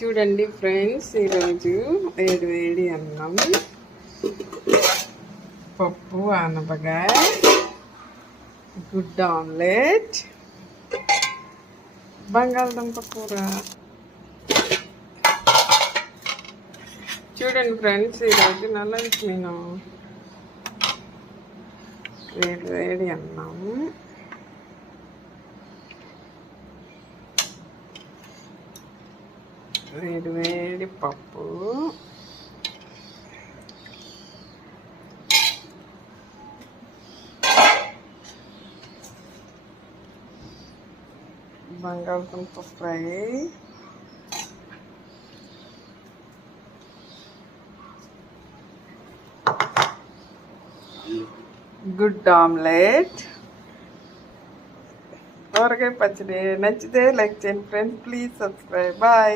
చూడండి ఫ్రెండ్స్, ఈరోజు వేడి వేడి అన్నం, పప్పు, ఆనపకాయ, గుడ్ ఆమ్లెట్, బంగాళదుంప కూర. చూడండి ఫ్రెండ్స్, ఈరోజు నా లంచ్ నేను వేడి వేడి అన్నం, వేడి వేడి పప్పు, బంగాళదుంప ఫ్రై, గుడ్ ఆమ్లెట్, ఊరగాయ పచ్చడి. నచ్చితే లైక్ చేయండి ఫ్రెండ్స్, ప్లీజ్ సబ్స్క్రైబ్. బాయ్.